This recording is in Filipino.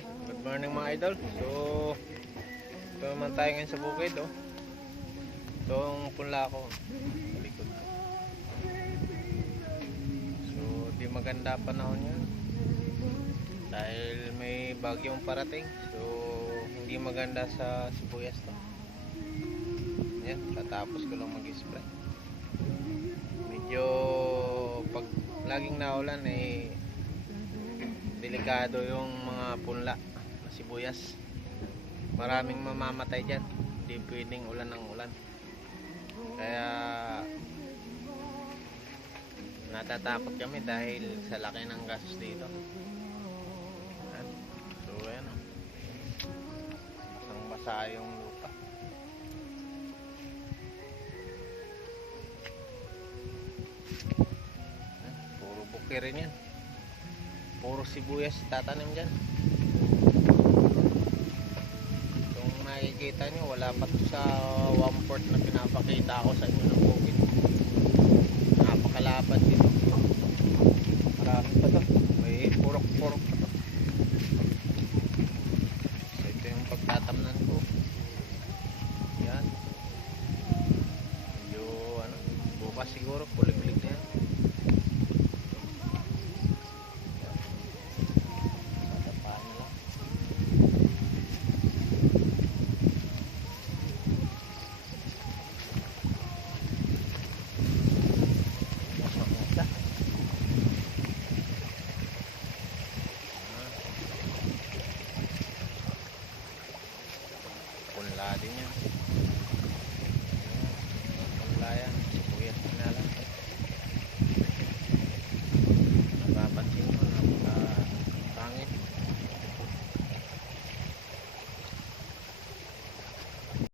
Good morning mga idol. So, ito naman tayo ngayon sa bukid, oh. Itong punla ko sa likod ko. So, di maganda panahon yun dahil may bagyong parating. So, hindi maganda sa sibuyas to. Yan, tatapos ko lang mag-spray. Medyo pag laging naulan delikado yung mga punla na sibuyas. Maraming mamamatay dyan. Hindi pwedeng ulan ng ulan. Kaya natatakot kami dahil sa laki ng gastos dito. So ayan, isang basa yung lupa. Puro buki rin yan. Puro sibuyas tatanim dyan. Kung nakikita nyo, wala pa to sa 1/4 na pinapakita ako sa inyo ng bukid. Napakalapad dito. Marami pa to. May 4